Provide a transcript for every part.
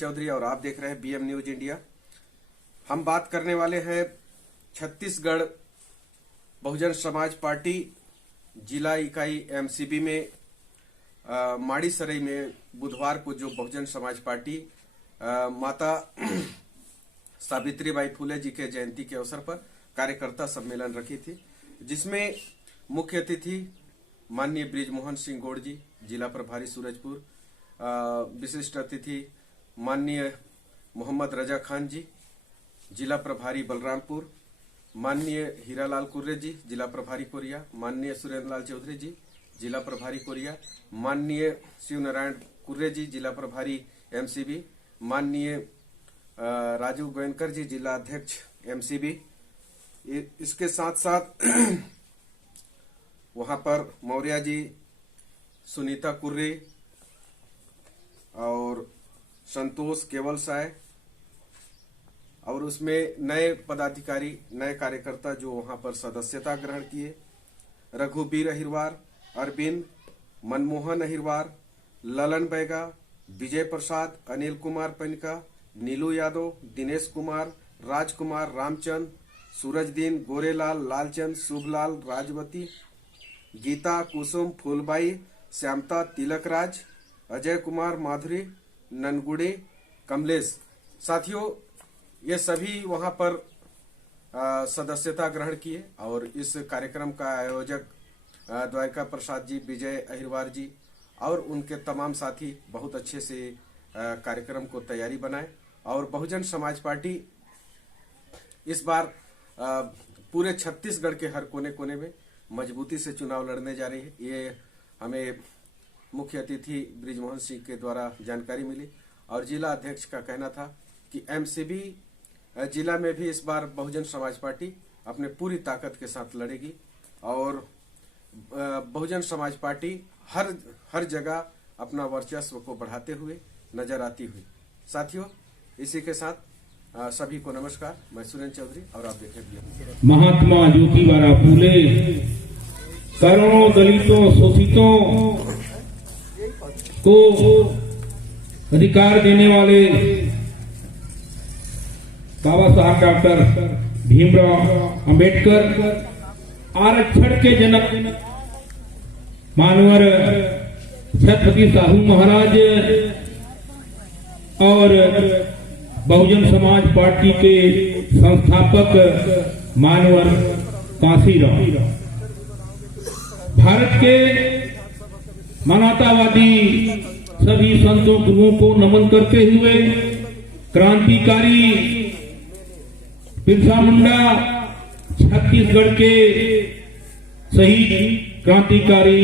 चौधरी और आप देख रहे हैं बीएम न्यूज इंडिया। हम बात करने वाले हैं छत्तीसगढ़ बहुजन समाज पार्टी जिला इकाई एमसीबी में माड़ी सराय में बुधवार को जो बहुजन समाज पार्टी माता सावित्रीबाई फुले जी के जयंती के अवसर पर कार्यकर्ता सम्मेलन रखी थी, जिसमें मुख्य अतिथि माननीय बृजमोहन सिंह गौड़ जी, जिला प्रभारी सूरजपुर, विशिष्ट अतिथि माननीय मोहम्मद रजा खान जी, जिला प्रभारी बलरामपुर, माननीय हीरालाल कुर्रे जी, जिला प्रभारी कोरिया, माननीय सुरेंद्र लाल चौधरी जी, जिला प्रभारी कोरिया, माननीय शिव नारायण कुर्रे जी, जिला प्रभारी एमसीबी, माननीय राजू गोयनकर जी, जिला अध्यक्ष एमसीबी। इसके साथ साथ वहां पर मौर्य जी, सुनीता कुर्रे और संतोष केवल साय और उसमें नए पदाधिकारी, नए कार्यकर्ता जो वहां पर सदस्यता ग्रहण किए, रघुबीर अहिरवार, अरविंद, मनमोहन अहिरवार, ललन बैगा, विजय प्रसाद, अनिल कुमार पनिका, नीलू यादव, दिनेश कुमार, राजकुमार, रामचंद, सूरजदीन, गोरेलाल, लालचंद, शुभलाल, राजवती, गीता, कुसुम, फूलबाई, श्यामता, तिलकराज, अजय कुमार, माधुरी, ननगुड़े, कमलेश। साथियों, ये सभी वहां पर सदस्यता ग्रहण किए और इस कार्यक्रम का आयोजक द्वारका प्रसाद जी, विजय अहिरवार जी और उनके तमाम साथी बहुत अच्छे से कार्यक्रम को तैयारी बनाए और बहुजन समाज पार्टी इस बार पूरे छत्तीसगढ़ के हर कोने कोने में मजबूती से चुनाव लड़ने जा रही है। ये हमें मुख्य अतिथि बृजमोहन सिंह के द्वारा जानकारी मिली और जिला अध्यक्ष का कहना था कि एमसीबी जिला में भी इस बार बहुजन समाज पार्टी अपने पूरी ताकत के साथ लड़ेगी और बहुजन समाज पार्टी हर जगह अपना वर्चस्व को बढ़ाते हुए नजर आती हुई। साथियों, इसी के साथ सभी को नमस्कार। मैं सुरेंद्र चौधरी और आप देख रहे हैं महात्मा ज्योतिबा फूले करोड़ों दलितों शोषितों को अधिकार देने वाले बाबा साहब डॉक्टर भीमराव अंबेडकर, आरक्षण के जनक मानवर छत्रपति साहू महाराज और बहुजन समाज पार्टी के संस्थापक मानवर कांसीराम, भारत के मानवतावादी सभी संतों गुरुओं को नमन करते हुए क्रांतिकारी बिरसा मुंडा, छत्तीसगढ़ के शहीद क्रांतिकारी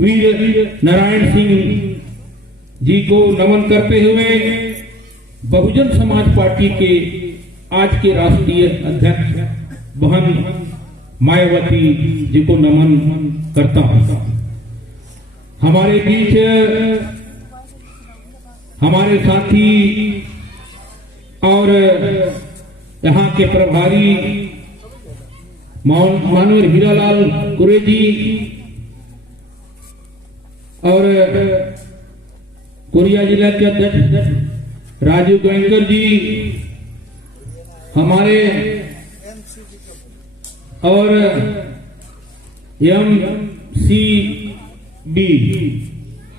वीर नारायण सिंह जी को नमन करते हुए बहुजन समाज पार्टी के आज के राष्ट्रीय अध्यक्ष बहन मायावती जी को नमन करता हूं। हमारे बीच हमारे साथी और यहाँ के प्रभारी मानवर हीरालाल कुर्रे जी और कोरिया जिला के अध्यक्ष राजू गोयनकर जी, हमारे और एमसीबी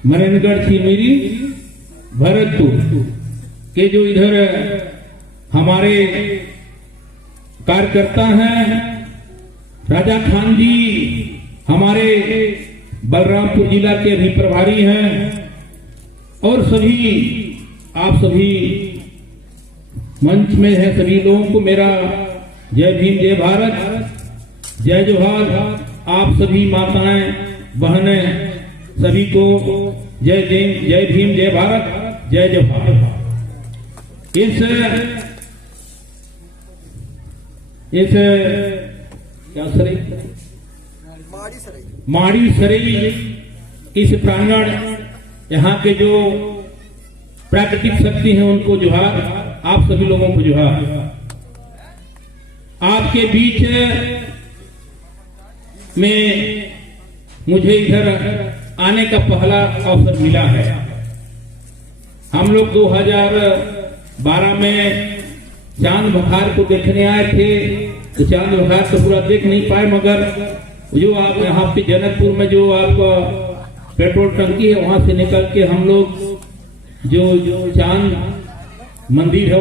मरेनगढ़ चिमेरी भरतपुर के जो इधर हमारे कार्यकर्ता हैं, राजा खान जी हमारे बलरामपुर जिला के भी प्रभारी हैं और सभी आप सभी मंच में है सभी लोगों को मेरा जय भीम, जय भारत, जय जोहार। आप सभी माताएं बहनें सभी को जय भीम, जय भारत, जय जोहार। इस क्या सराय माड़ी सराय इस प्रांगण, यहाँ के जो प्राकृतिक शक्ति हैं उनको जोहार, आप सभी लोगों को जोहार। आपके बीच में मुझे इधर आने का पहला अवसर मिला है। हम लोग 2012 में चांद बखार को देखने आए थे, तो चांद बखार तो पूरा देख नहीं पाए, मगर जो आप यहाँ पे जनकपुर में जो आपका पेट्रोल टंकी है वहां से निकल के हम लोग जो चांद मंदिर है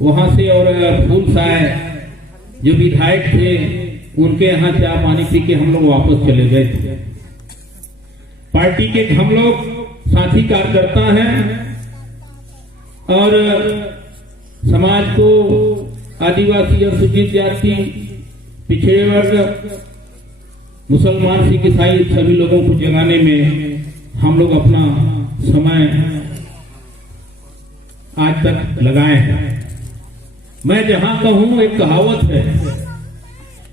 वहां से और फूल साय जो विधायक थे उनके यहाँ चाय पानी पी के हम लोग वापस चले गए थे। पार्टी के हम लोग साथी कार्यकर्ता हैं और समाज को आदिवासी अनुसूचित जाति, पिछड़े वर्ग, मुसलमान, सिख, ईसाई सभी लोगों को जगाने में हम लोग अपना समय आज तक लगाए हैं। मैं जहां का हूं, एक कहावत है,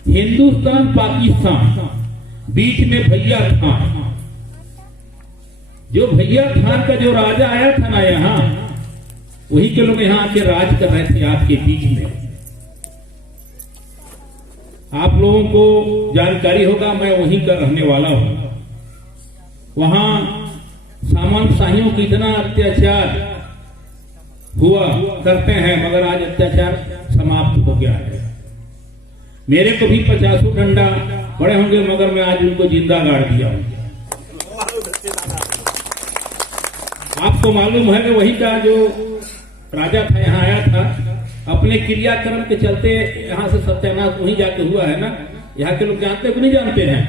हिंदुस्तान पाकिस्तान बीच में भैया थान। जो भैया थान का जो राजा आया था ना यहाँ, वही के लोग यहाँ आके राज कर रहे थे आपके बीच में। आप लोगों को जानकारी होगा, मैं वहीं का रहने वाला हूं। वहां सामंत शाहियों की इतना अत्याचार हुआ करते हैं, मगर आज अत्याचार समाप्त हो गया है। मेरे को भी 50 डंडा पड़े होंगे, मगर मैं आज उनको जिंदा गाड़ दिया हूं। आपको मालूम है कि वही का जो राजा था यहाँ आया था, अपने क्रियाक्रम के चलते यहाँ से सत्यानाश वहीं जाके हुआ है ना। यहाँ के लोग जानते हैं कि नहीं जानते हैं?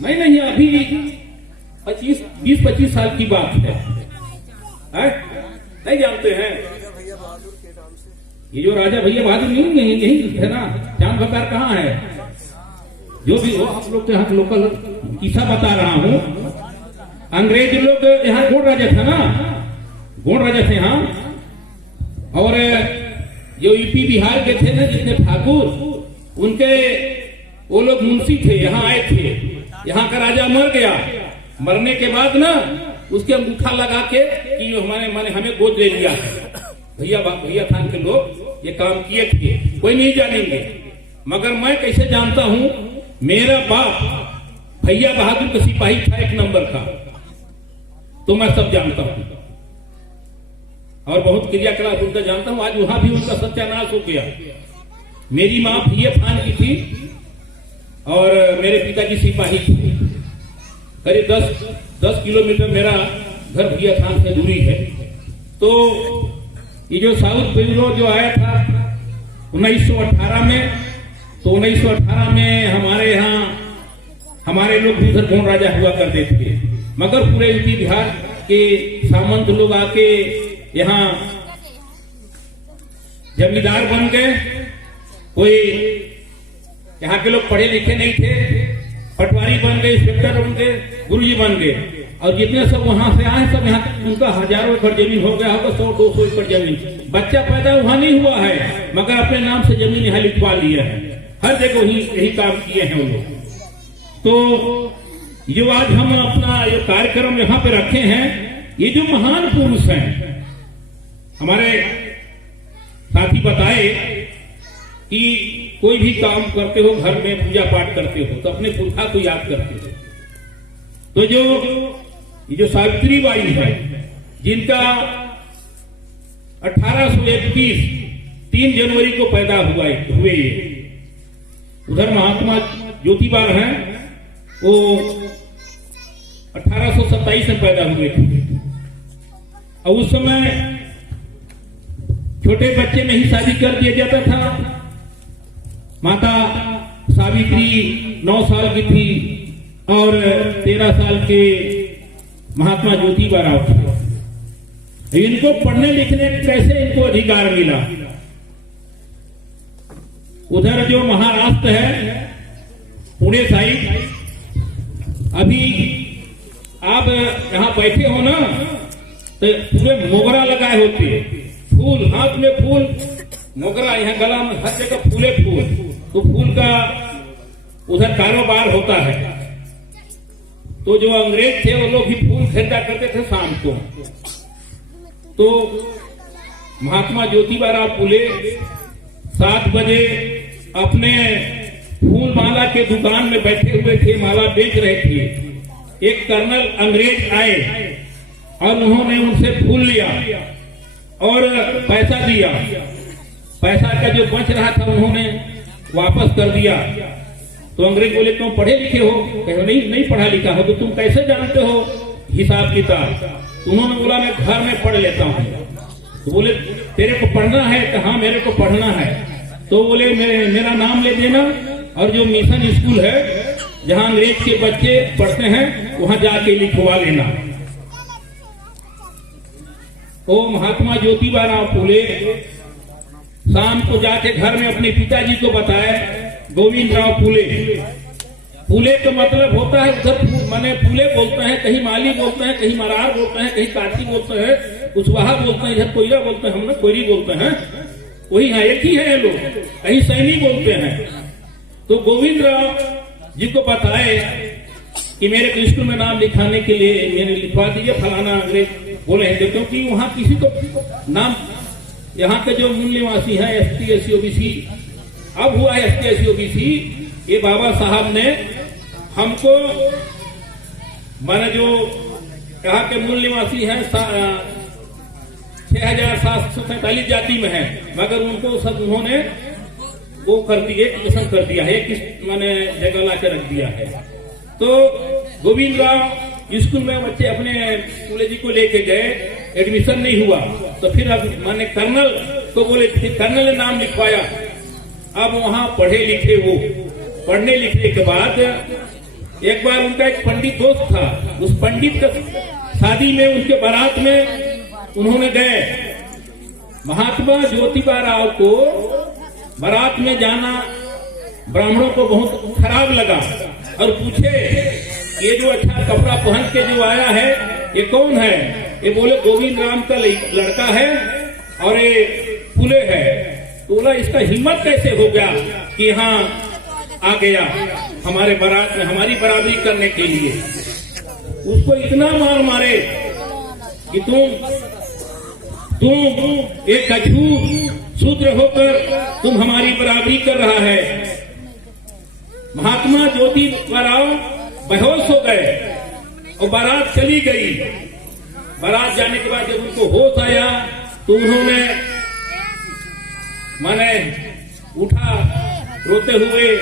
नहीं, अभी 20-25 साल की बात है, नहीं जानते हैं? ये जो राजा भैया बहादुर नहीं यही है ना। चांद बखार कहाँ है? जो भी हो, आप लोग के यहाँ लोकल किस्सा बता रहा हूँ। अंग्रेज लोग यहाँ गोंड राजा था ना, गोंड राजा थे यहाँ। और जो यूपी बिहार के थे ना जितने ठाकुर, उनके वो लोग मुंशी थे, यहाँ आए थे। यहाँ का राजा मर गया, मरने के बाद ना उसके अंगूठा लगा के कि माने हमें गोद ले लिया। भैया थान के लोग ये काम किए थे, कोई नहीं जानेंगे, मगर मैं कैसे जानता हूं? मेरा बाप भैया बहादुर का सिपाही था, 1 नंबर का, तो मैं सब जानता हूं और बहुत क्रियाकलाप उनका जानता हूं। आज वहां भी उनका सत्यानाश हो गया। मेरी माँ भैया थान की थी और मेरे पिताजी सिपाही थे। करीब 10 किलोमीटर मेरा घर भैया थान से दूरी है। तो ये जो साउथ बेंगलोर जो आया था 1918 में, तो 1918 में हमारे यहाँ हमारे लोग उधर गोंड राजा हुआ करते थे, मगर पूरे यूपी बिहार के सामंत लोग आके यहाँ जमींदार बन गए। कोई यहाँ के लोग पढ़े लिखे नहीं थे, पटवारी बन गए, इंस्पेक्टर बन गए, गुरुजी बन गए। और जितने सब वहां से आए सब यहाँ उनका हजारों एकड़ जमीन हो गया होगा, 100-200 एकड़ जमीन। बच्चा पैदा वहां नहीं हुआ है, मगर अपने नाम से जमीन यहाँ लिखवा लिया है। हर जगह यही काम किए हैं वो लोग। तो जो आज हम अपना जो कार्यक्रम यहाँ पे रखे हैं, ये जो महान पुरुष हैं, हमारे साथी बताए कि कोई भी काम करते हो, घर में पूजा पाठ करते हो, तो अपने पुरखा को याद करते हो। तो जो सावित्री बाई है, जिनका 1831 3 जनवरी को पैदा हुए, उधर महात्मा ज्योतिबा हैं, वो 1827 में पैदा हुए थे। और उस समय छोटे बच्चे में ही शादी कर दिया जाता था। माता सावित्री 9 साल की थी और 13 साल के महात्मा ज्योतिबा राव थे। इनको पढ़ने लिखने कैसे इनको अधिकार मिला? उधर जो महाराष्ट्र है, पुणे साइड, अभी आप यहाँ बैठे हो ना, तो पूरे मोगरा लगाए होते, फूल, हाथ में फूल, मोगरा, यहाँ गला में, हर जगह फूले फूल। तो फूल का उधर कारोबार होता है। तो जो अंग्रेज थे वो लोग भी फूल खरीदा करते थे शाम को। तो महात्मा ज्योतिबा राव फुले 7 बजे अपने फूल माला के दुकान में बैठे हुए थे, माला बेच रहे थे। एक कर्नल अंग्रेज आए और उन्होंने उनसे फूल लिया और पैसा दिया। पैसा का जो बच रहा था उन्होंने वापस कर दिया। तो अंग्रेज बोले तुम पढ़े लिखे हो? कहे नहीं पढ़ा लिखा हो। तो तुम कैसे जानते हो हिसाब किताब? तो उन्होंने बोला मैं घर में पढ़ लेता हूँ। तो बोले तेरे को पढ़ना है? तो हाँ मेरे को पढ़ना है। तो बोले मेरा नाम ले देना और जो मिशन स्कूल है जहाँ अंग्रेज के बच्चे पढ़ते हैं वहां जाके लिखवा लेना। तो महात्मा ज्योतिबा राव फूले शाम को जाके घर में अपने पिताजी को बताया गोविंद राव फूले। फूले का मतलब होता है उधर माने फूले बोलते हैं, कहीं माली बोलते हैं, कहीं मरार बोलते हैं, कहीं काटी बोलते हैं, कुशवाहा बोलते हैं, इधर कोयरा बोलते हैं, हम ना कोयरी बोलते हैं। वही है, एक ही है ये लोग, कहीं सैनी बोलते हैं। तो गोविंद राव जी को बताए कि मेरे को स्कूल में नाम लिखाने के लिए मैंने लिखवा दीजिए फलाना अंग्रेज बोले हैं। क्योंकि वहाँ किसी को नाम यहाँ के जो मूल निवासी है ST SC OBC, अब हुआ है ST SC OBC, ये बाबा साहब ने हमको माने जो यहाँ के मूल निवासी हैं 6747 जाति में है, मगर उनको सब उन्होंने वो कर दिए, एडमिशन कर दिया है, किस माने जगह ला के रख दिया है। तो गोविंद राव स्कूल में बच्चे अपने फूले जी को लेके गए, एडमिशन नहीं हुआ। तो फिर अब माने कर्नल को बोले, कर्नल ने नाम लिखवाया। अब वहाँ पढ़े लिखे वो, पढ़ने लिखने के बाद एक बार उनका एक पंडित दोस्त था, उस पंडित का शादी में उनके बारात में उन्होंने गए। महात्मा ज्योतिबा राव को बारात में जाना ब्राह्मणों को बहुत खराब लगा और पूछे ये जो अच्छा कपड़ा पहन के जो आया है ये कौन है? ये बोले गोविंद राम का लड़का है और ये फूले है। तो बोला इसका हिम्मत कैसे हो गया कि यहाँ आ गया हमारे बारात में हमारी बराबरी करने के लिए? उसको इतना मार मारे कि तुम एक अछूत शूद्र होकर तुम हमारी बराबरी कर रहा है। महात्मा ज्योतिबा राव बेहोश हो गए और बारात चली गई। बारात जाने के बाद जब उनको होश आया तो उन्होंने माने उठा रोते हुए।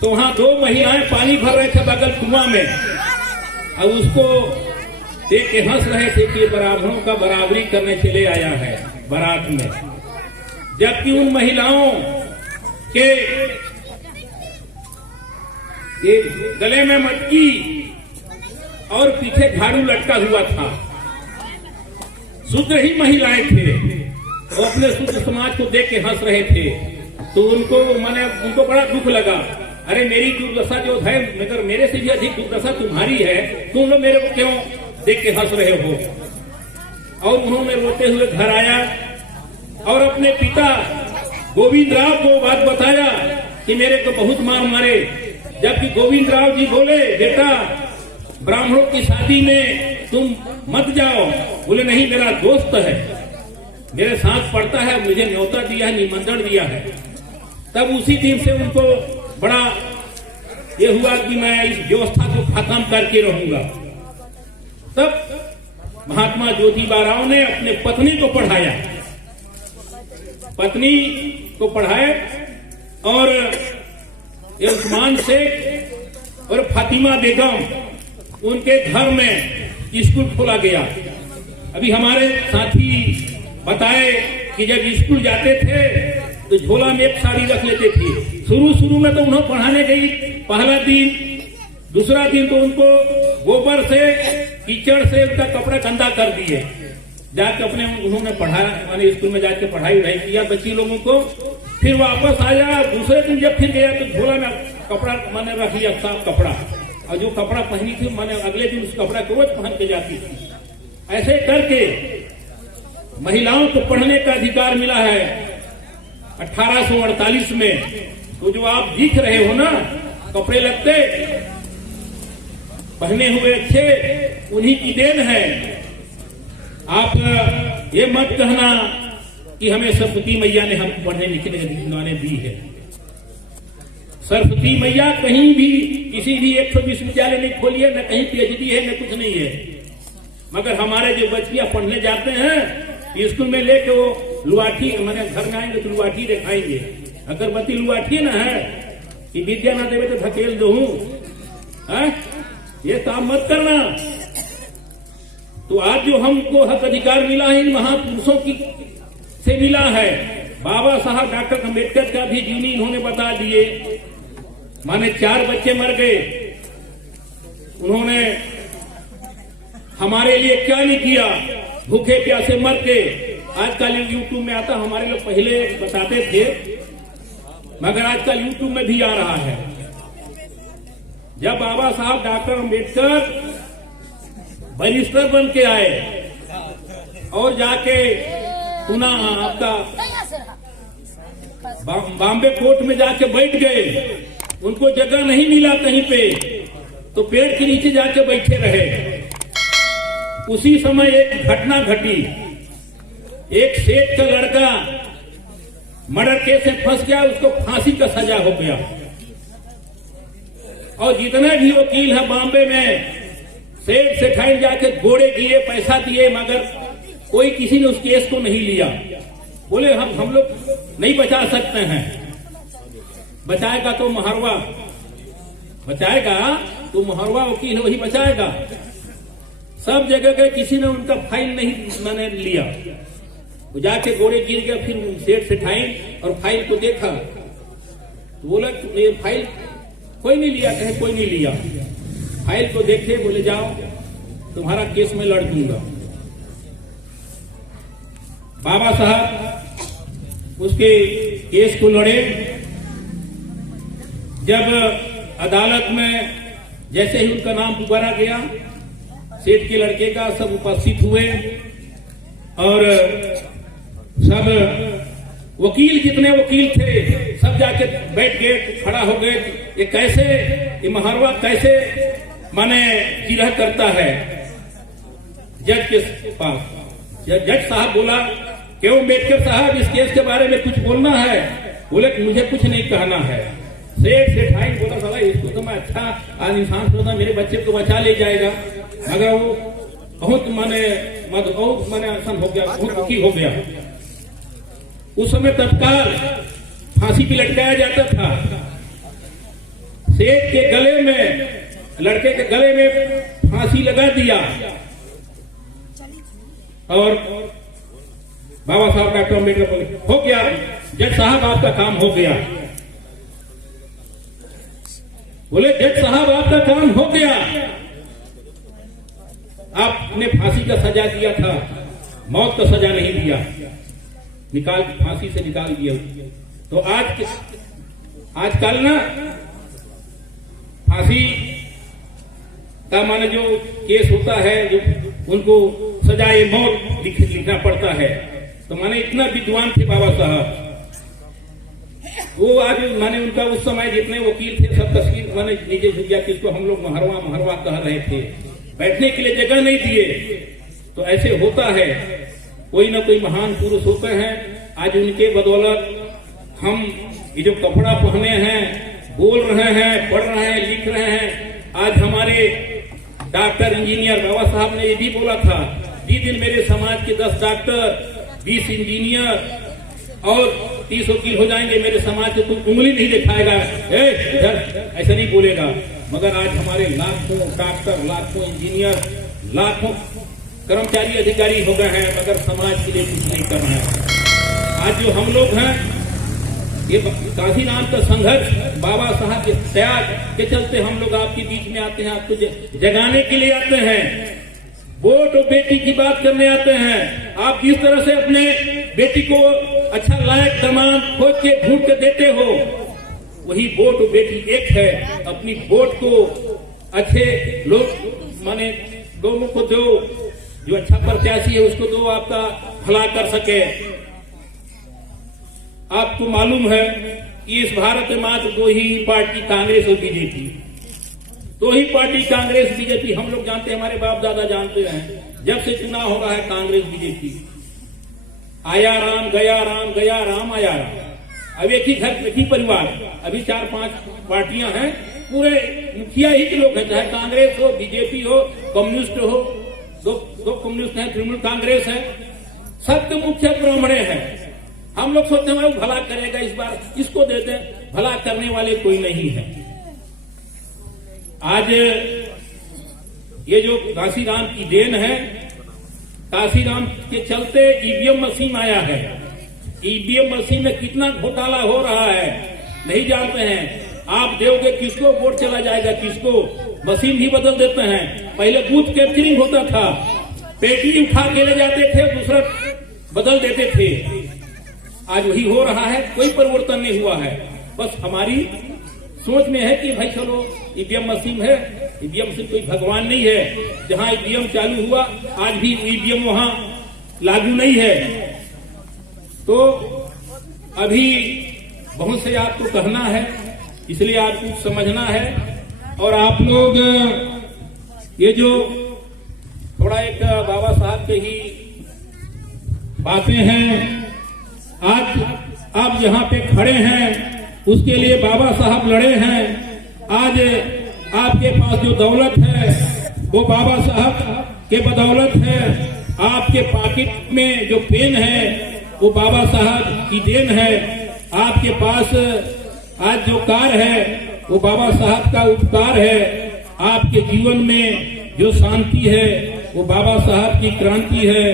तो वहां 2 महिलाएं पानी भर रहे थे बगल कुआं में, और उसको देख के हंस रहे थे कि ब्राह्मणों का बराबरी करने चले आया है बारात में। जबकि उन महिलाओं के ये गले में मटकी और पीछे झाड़ू लटका हुआ था। शूद्र ही महिलाएं थे, वो अपने शूद्र समाज को देख के हंस रहे थे। तो उनको बड़ा दुख लगा। अरे मेरी दुर्दशा जो है मगर मेरे से भी अधिक दुर्दशा तुम्हारी है, तुम लोग मेरे को क्यों देख के हंस रहे हो? और उन्होंने रोते हुए घर आया और अपने पिता गोविंद राव को बात बताया कि मेरे को बहुत मार मारे। जबकि गोविंद राव जी बोले बेटा ब्राह्मणों की शादी में तुम मत जाओ। बोले नहीं, मेरा दोस्त है, मेरे साथ पढ़ता है, मुझे न्योता दिया है, निमंत्रण दिया है। तब उसी दिन से उनको बड़ा ये हुआ कि मैं इस व्यवस्था को खत्म करके रहूंगा। तब महात्मा ज्योतिबा राव ने अपने पत्नी को पढ़ाया, पत्नी को पढ़ाए और उस्मान शेख और फातिमा बेगम उनके घर में स्कूल खोला गया। अभी हमारे साथी बताए कि जब स्कूल जाते थे तो झोला में एक साड़ी रख लेते थे। शुरू में तो उन्हें पढ़ाने गई, पहला दिन दूसरा दिन तो उनको गोबर से कीचड़ से उनका कपड़ा गंदा कर दिए। जाके अपने उन्होंने पढ़ाया, स्कूल में जाके पढ़ाई किया बच्ची लोगों को। फिर वापस आया, दूसरे दिन जब फिर गया तो झोला में कपड़ा मैंने रख लिया, साफ कपड़ा, और जो कपड़ा पहनी थी मैंने अगले दिन उस कपड़ा को रोज पहन के जाती थी। ऐसे करके महिलाओं को पढ़ने का अधिकार मिला है 1848 में। तो जो आप दिख रहे हो ना कपड़े लगते पहने हुए अच्छे, उन्हीं की देन है। आप ये मत कहना कि हमें सरस्वती मैया ने हम पढ़ने लिखने दिलाने दी है। सरस्वती मैया कहीं भी किसी भी 100 विश्वविद्यालय नहीं खोली है, न कहीं PhD है, न कुछ नहीं है। मगर हमारे जो बच्चियां पढ़ने जाते हैं स्कूल में लेके वो लुआठी, मैंने घर में आएंगे तो लुआठी दिखाएंगे। अगरबत्ती लुआठी ना है कि विद्या ना देवे तो धकेल दो, ये काम मत करना। तो आज जो हमको हक अधिकार मिला है इन महापुरुषों की से मिला है। बाबा साहब डॉक्टर अम्बेडकर का भी जीवनी इन्होंने बता दिए। माने 4 बच्चे मर गए, उन्होंने हमारे लिए क्या नहीं किया, भूखे प्यासे मर के। आजकल यूट्यूब में आता, हमारे लोग पहले बताते थे मगर आजकल यूट्यूब में भी आ रहा है। जब बाबा साहब डॉक्टर अम्बेडकर बैरिस्टर बन के आए और जाके पुणे आपका बॉम्बे कोर्ट में जाके बैठ गए, उनको जगह नहीं मिला कहीं पे, तो पेड़ के नीचे जाके बैठे रहे। उसी समय एक घटना घटी, एक सेठ का लड़का मर्डर केस में फंस गया, उसको फांसी का सजा हो गया। और जितने भी वकील हैं बॉम्बे में, सेठ सेठाई जाके घोड़े किए, पैसा दिए, मगर कोई किसी ने उस केस को नहीं लिया। बोले हम लोग नहीं बचा सकते हैं। बचाएगा तो महरवा, बचाएगा तो महरवा वकील वही बचाएगा। सब जगह के किसी ने उनका फाइल नहीं मैंने लिया। वो जाके घोड़े गिर गया। फिर सेठ सेठाई और फाइल को देखा तो बोला ये फाइल कोई नहीं लिया, कहे कोई नहीं लिया। फाइल को देखे, बोले जाओ तुम्हारा केस में लड़ दूंगा। बाबा साहब उसके केस को लड़े। जब अदालत में जैसे ही उनका नाम पुकारा गया, सेठ के लड़के का, सब उपस्थित हुए और सब वकील, जितने वकील थे सब जाके बैठ गए, खड़ा हो गए। ये कैसे, ये महरवा कैसे माने जिरह करता है जज के पास। जज साहब बोला क्यों अम्बेडकर साहब इस केस के बारे में कुछ बोलना है? बोले कि मुझे कुछ नहीं कहना है। सेठ सेठाई बोला साला इसको तो मैं अच्छा आज इंसान सोचा मेरे बच्चे को बचा ले जाएगा, मगर वो बहुत मैंने आसान हो गया, बहुत दुखी हो गया। उस समय तत्काल फांसी पे लटकाया जाता था। सेठ के गले में, लड़के के गले में फांसी लगा दिया और बाबा साहब डॉक्टर अम्बेडकर बोले हो गया जज साहब आपका काम हो गया। बोले जज साहब आपका काम हो गया, आपने फांसी का सजा दिया था, मौत का सजा नहीं दिया, निकाल फांसी से निकाल दिया। तो आजकल ना फांसी का माने जो केस होता है, जो उनको सजाए मौत लिखना पड़ता है। तो माने इतना विद्वान थे बाबा साहब। वो आज माने उनका उस समय जितने वकील थे सब तस्वीर माने नीचे झुक गया, किसको हम लोग महरवा महरवा कह रहे थे। बैठने के लिए जगह नहीं दिए। तो ऐसे होता है, कोई ना कोई महान पुरुष होते हैं। आज उनके बदौलत हम ये जो कपड़ा पहने हैं, बोल रहे हैं, पढ़ रहे हैं, लिख रहे हैं। आज हमारे डॉक्टर इंजीनियर बाबा साहब ने ये भी बोला था, जिस दिन मेरे समाज के 10 डॉक्टर, 20 इंजीनियर और 30 वकील हो जाएंगे, मेरे समाज को कोई उंगली नहीं दिखाएगा, ऐसा नहीं बोलेगा। मगर आज हमारे लाखों डॉक्टर, लाखों इंजीनियर, लाखों कर्मचारी अधिकारी हो गए हैं, मगर समाज के लिए कुछ नहीं कर रहे हैं। आज जो हम लोग हैं, ये काशीनाथ का संघर्ष, बाबा साहब के त्याग के चलते हम लोग आपके बीच में आते हैं, आपको जगाने के लिए आते हैं, वोट और बेटी की बात करने आते हैं। आप जिस तरह से अपने बेटी को अच्छा लायक दामाद खोज के ढूंढ के देते हो, वही वोट और बेटी एक है। अपनी वोट को अच्छे लोग माने लोगों को दो, जो अच्छा प्रत्याशी है उसको दो, आपका भला कर सके। आपको मालूम है कि इस भारत में मात्र 2 ही पार्टी, कांग्रेस और बीजेपी। 2 ही पार्टी, कांग्रेस बीजेपी। हम लोग जानते हैं, हमारे बाप दादा जानते हैं, जब से चुनाव हो रहा है कांग्रेस बीजेपी। आया राम गया राम, गया राम आया राम। अब एक ही घर, एक ही परिवार। अभी 4-5 पार्टियां हैं, पूरे मुखिया ही के लोग हैं, चाहे कांग्रेस हो, बीजेपी हो, कम्युनिस्ट हो, दो कम्युनिस्ट हैं, तृणमूल कांग्रेस है, सबके मुख्य ब्राह्मणे हैं। हम लोग सोचते हैं वो भला करेगा, इस बार इसको दे दें, भला करने वाले कोई नहीं है। आज ये जो काशीराम की देन है, काशीराम के चलते ईवीएम मशीन आया है। ईवीएम मशीन में कितना घोटाला हो रहा है नहीं जानते हैं। आप दोगे किसको, वोट चला जाएगा किसको, मशीन भी बदल देते हैं। पहले बूथ कैप्चरिंग होता था, पेटी उठा के ले जाते थे, दूसरा बदल देते थे। आज वही हो रहा है, कोई परिवर्तन नहीं हुआ है। बस हमारी सोच में है कि भाई चलो ईवीएम मशीन है, ईवीएम मशीन कोई भगवान नहीं है। जहां ईवीएम चालू हुआ आज भी ईवीएम वहां लागू नहीं है। तो अभी बहुत से आपको कहना है, इसलिए आपको समझना है। और आप लोग ये जो थोड़ा एक बाबा साहब के ही बातें हैं, आज आप जहां पे खड़े हैं उसके लिए बाबा साहब लड़े हैं। आज आपके पास जो दौलत है वो बाबा साहब के बदौलत है। आपके पॉकेट में जो पेन है वो बाबा साहब की देन है। आपके पास आज जो कार है वो बाबा साहब का उपकार है। आपके जीवन में जो शांति है वो बाबा साहब की क्रांति है।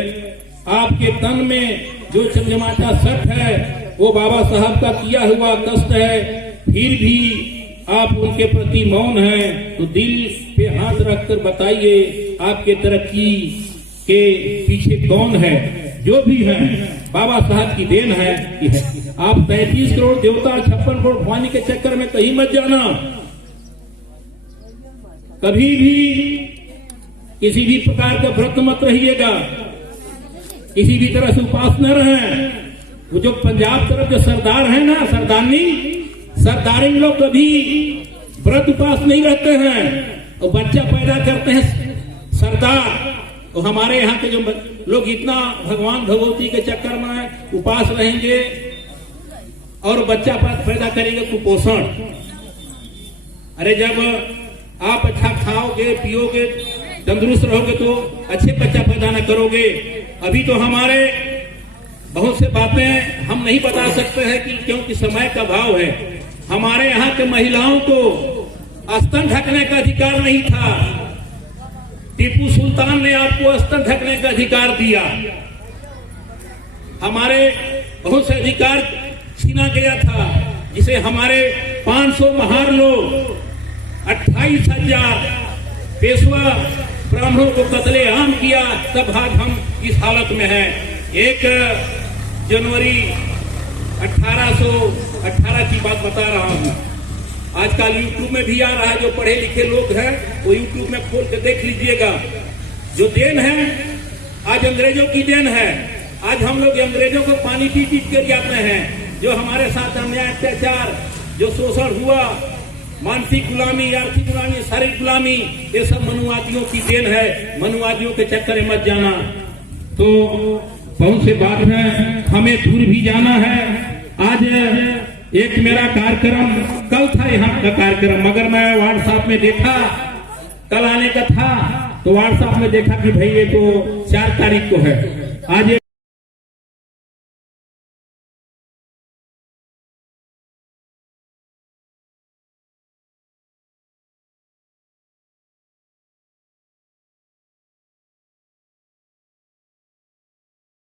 आपके तन में जो चमचमाता सट है वो बाबा साहब का किया हुआ कष्ट है। फिर भी आप उनके प्रति मौन हैं, तो दिल पे हाथ रखकर बताइए आपके तरक्की के पीछे कौन है। जो भी है बाबा साहब की देन है। आप 33 करोड़ देवता 56 करोड़ भवानी के चक्कर में कहीं मत जाना। कभी भी किसी भी प्रकार का व्रत मत रहिएगा, किसी भी तरह से उपास न रहें। वो जो पंजाब तरफ जो सरदार है ना, सरदारी लोग कभी व्रत उपास नहीं रहते हैं और बच्चा पैदा करते हैं सरदार। तो हमारे यहाँ के जो लोग इतना भगवान भगवती के चक्कर में उपास रहेंगे और बच्चा पैदा करेंगे कुपोषण। अरे जब आप अच्छा खाओगे पियोगे तंदुरुस्त रहोगे तो अच्छे बच्चा पैदा न करोगे। अभी तो हमारे बहुत से बातें हम नहीं बता सकते हैं कि क्योंकि समय का भाव है। हमारे यहाँ के महिलाओं को स्तन ढकने का अधिकार नहीं था। टीपू सुल्तान ने आपको स्तन ढकने का अधिकार दिया। हमारे बहुत से अधिकार छीना गया था, जिसे हमारे 500 महार लोग 28,000 पेशवा ब्राह्मणों को कत्लेआम किया। तब आज हम इस हालत में हैं। 1 जनवरी 1818 की बात बता रहा हूं। आजकल यूट्यूब में भी आ रहा है, जो पढ़े लिखे लोग हैं वो यूट्यूब में खोल के देख लीजिएगा। जो देन है आज अंग्रेजों की देन है। आज हम लोग अंग्रेजों को पानी पी पी कर जाते हैं। जो हमारे साथ अन्याय अत्याचार जो शोषण हुआ, मानसिक गुलामी, आर्थिक गुलामी, शारीरिक गुलामी, ये सब मनुवादियों की देन है। मनुवादियों के चक्कर में मत जाना। तो बहुत से बात है, हमें दूर भी जाना है। आज एक मेरा कार्यक्रम कल था, यहाँ का कार्यक्रम, मगर मैं व्हाट्सएप में देखा कल आने का था, तो व्हाट्सएप में देखा कि भाई ये तो 4 तारीख को है। आज